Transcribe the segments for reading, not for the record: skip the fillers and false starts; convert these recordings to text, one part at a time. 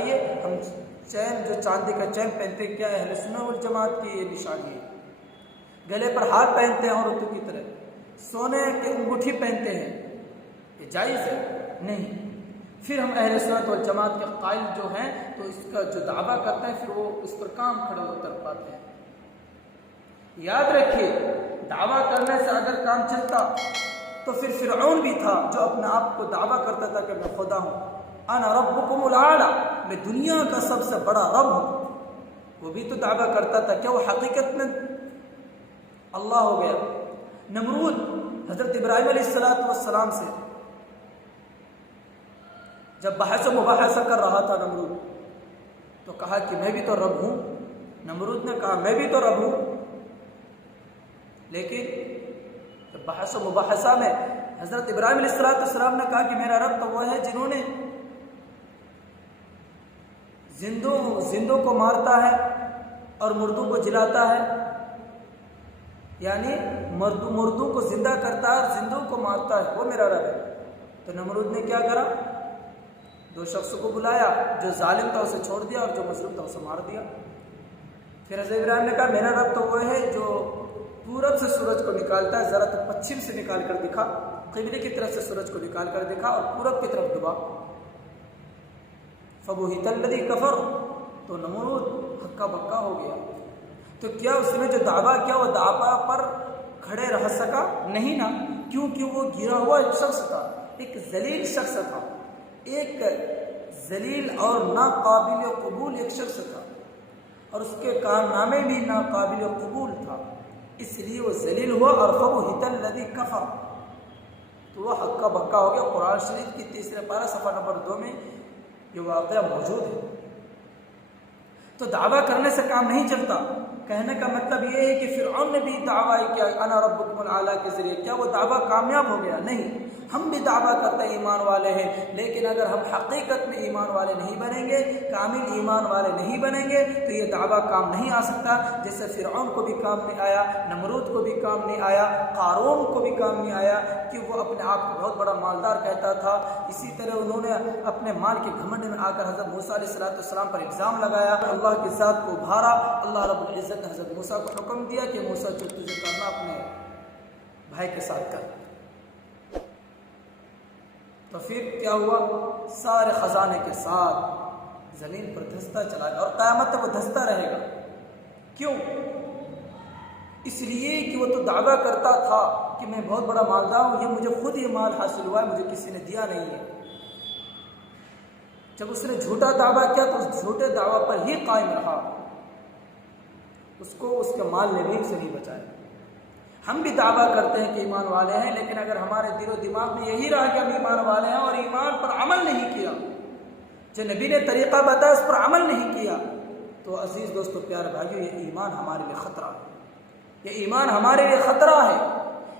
बताइए, हम चैन जो चांदी का चैन पहनते क्या है? अहले सुन्नत वल जमात की ये निशानी है। गले पर हार पहनते हैं औरतों की तरह, सोने की अंगूठी पहनते हैं, ये जायज़ है? नहीं। फिर हम अहले सुन्नत वल जमात के कायल जो हैं तो इसका जो दावा करते हैं फिर वो उस पर काम खड़े उतर पाते हैं। याद रखिए, दावा करने से अगर काम चलता तो फिर फिरऔन भी था जो अपने आप को दावा करता था कि मैं खुदा हूँ, अना रब्बुकुमुल आला, मैं दुनिया का सबसे बड़ा रब हूँ। वो भी तो दावा करता था, क्या वो हकीकत में अल्लाह हो गया? नमरूद हजरत इब्राहिम अलैहिस्सलाम से जब बहस मुबाहसा कर रहा था नमरूद, तो कहा कि मैं भी तो रब हूँ। नमरूद ने कहा मैं भी तो रब हूँ। लेकिन जब बहस मुबाहसा में हजरत इब्राहिम अलैहिस्सलाम ने कहा कि मेरा रब तो वह है जिन्होंने जिंदों को मारता है और मुर्दों को जिलाता है, यानी मुर्दों को जिंदा करता है और जिंदों को मारता है, वो मेरा रब है। तो नमरूद ने क्या करा? दो शख्सों को बुलाया, जो जालिम था उसे छोड़ दिया और जो मजलूम था उसे मार दिया। फिर हज़रत इब्राहिम ने कहा मेरा रब तो वो है जो पूरब से सूरज को निकालता है, ज़रा तो पश्चिम से निकाल कर दिखा, क़िबले की तरफ से सूरज को निकाल कर दिखा और पूरब की तरफ डुबा। फबुहितल्लज़ी कफ़र, तो नमरूद हक्का बक्का हो गया। तो क्या उसने जो दावा किया वो दावा पर खड़े रह सका? नहीं ना, क्योंकि वो गिरा हुआ एक शख्स था, एक जलील शख्स था, एक जलील और नाकाबिल कबूल एक शख्स था और उसके कारनामे भी नाकाबिल कबूल था, इसलिए वो जलील हुआ और फबुहितल्लज़ी कफ़र, तो वह हक्का बक्का हो गया। कुरान शरीफ की 3 पारा सफ़ा नंबर 2 में ये वाक़या मौजूद है। तो दावा करने से काम नहीं चलता। कहने का मतलब ये है कि फिरऔन ने भी दावा किया अना रब्बुकुमुल आला के ज़रिए, क्या वो दावा कामयाब हो गया? नहीं। हम भी दावा करते हैं ईमान वाले हैं, लेकिन अगर हम हकीकत में ईमान वाले नहीं बनेंगे, कामिल ईमान वाले नहीं बनेंगे, तो ये दावा काम नहीं आ सकता। जैसे फिरऔन को भी काम नहीं आया, नमरूद को भी काम नहीं आया, कारून को भी काम नहीं आया कि वो अपने आप को बहुत बड़ा मालदार कहता था। इसी तरह उन्होंने अपने माल के घमंड में आकर हज़रत मूसा अलैहिस्सलाम पर इल्ज़ाम लगाया, अल्लाह की ज़ात को उभारा। अल्लाह रब्बुल इज़्ज़त ने हज़रत मूसा को हुक्म दिया कि मूसा जो तुझे करना अपने भाई के साथ कर। तो फिर क्या हुआ? सारे खजाने के साथ जमीन पर धंसता चला गया और क़यामत तक वो धंसता रहेगा। क्यों? इसलिए कि वो तो दावा करता था कि मैं बहुत बड़ा मालदार हूँ, ये मुझे खुद ये माल हासिल हुआ है, मुझे किसी ने दिया नहीं है। जब उसने झूठा दावा किया तो उस झूठे दावा पर ही कायम रहा, उसको उसके माल ने भी उसे नहीं बचाया। हम भी दावा करते हैं कि ईमान वाले हैं, लेकिन अगर हमारे दिलो दिमाग में यही रहा कि हम ईमान वाले हैं और ईमान पर अमल नहीं किया, जो नबी ने तरीक़ा बताया उस पर अमल नहीं किया, तो अजीज़ दोस्तों प्यारे भाइयों, ये ईमान हमारे लिए ख़तरा है। ये ईमान हमारे लिए ख़तरा है।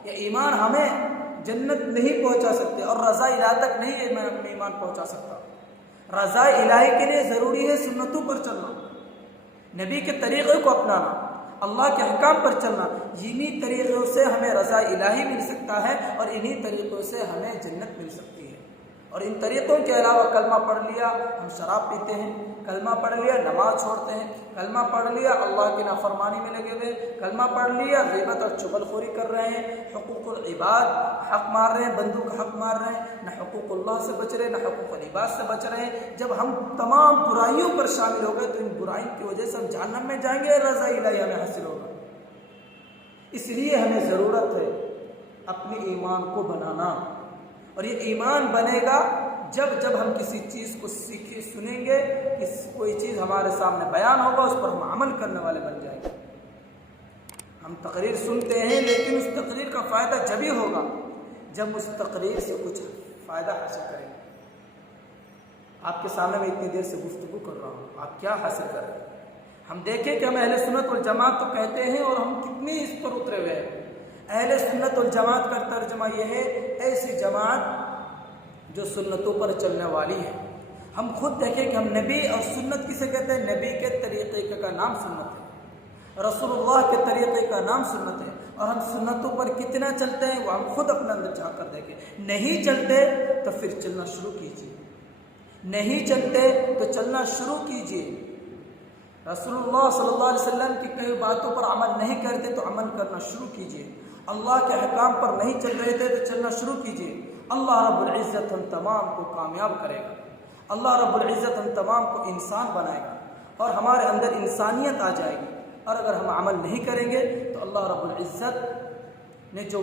ये ईमान हमें जन्नत नहीं पहुंचा सकते और रज़ा इलाही तक नहीं ईमान पहुंचा सकता। रज़ा इलाही के लिए ज़रूरी है सुन्नतों पर चलना, नबी के तरीक़े को अपनाना, अल्लाह के अहकाम पर चलना। इन्हीं तरीक़ों से हमें रज़ा इलाही मिल सकता है और इन्हीं तरीक़ों से हमें जन्नत मिल सकती है। और इन तरीक़ों के अलावा कलमा पढ़ लिया हम शराब पीते हैं, कलमा पढ़ लिया नमाज छोड़ते हैं, कलमा पढ़ लिया अल्लाह की नाफरमानी में लगे हुए, कलमा पढ़ लिया ग़ीबत और चुगलखोरी कर रहे हैं, हुकूकुल इबाद हक़ मार रहे हैं, बंदों का हक़ मार रहे हैं, न हुकूकुल्लाह से बच रहे, न हुकूकुल इबाद से बच रहे हैं। जब हम तमाम बुराइयों पर शामिल हो गए तो इन बुराइयों की वजह से हम जहन्नम में जाएंगे, रज़ा इलाही हमें हासिल होगा। इसलिए हमें ज़रूरत है अपने ईमान को बनाना, और ये ईमान बनेगा जब हम किसी चीज़ को सीखे सुनेंगे, कोई चीज़ हमारे सामने बयान होगा, उस पर हम अमल करने वाले बन जाएंगे। हम तकरीर सुनते हैं, लेकिन उस तकरीर का फ़ायदा जब ही होगा जब उस तकरीर से कुछ फ़ायदा हासिल करेंगे। आपके सामने मैं इतनी देर से गुफ्तगू कर रहा हूँ, आप क्या हासिल कर रहे हैं? हम देखें कि हम अहले सुन्नत वल जमात तो कहते हैं और हम कितनी इस पर उतरे हुए हैं। अहले सुन्नत वल जमात का तर्जुमा यह है, ऐसी जमात जो सुन्नतों पर चलने वाली है। हम खुद देखें कि हम नबी और सुन्नत किसे कहते हैं? नबी के तरीक़े का नाम सुन्नत है, रसूलुल्लाह के तरीक़े का नाम सुन्नत है। और हम सुन्नतों पर कितना चलते हैं वो हम खुद अपने अंदर झाँक कर देखें। नहीं चलते तो फिर चलना शुरू कीजिए, नहीं चलते तो चलना शुरू कीजिए। रसूलुल्लाह सल्लल्लाहु अलैहि वसल्लम की कई बातों पर अमल नहीं करते तो अमल करना शुरू कीजिए। अल्लाह के अहकाम पर नहीं चल रहे थे तो चलना शुरू कीजिए। अल्लाह रब्बुल इज़्ज़त हम तमाम को कामयाब करेगा। अल्लाह रब्बुल इज़्ज़त हम तमाम को इंसान बनाएगा और हमारे अंदर इंसानियत आ जाएगी। और अगर हम अमल नहीं करेंगे तो अल्लाह रब्बुल इज़्ज़त ने जो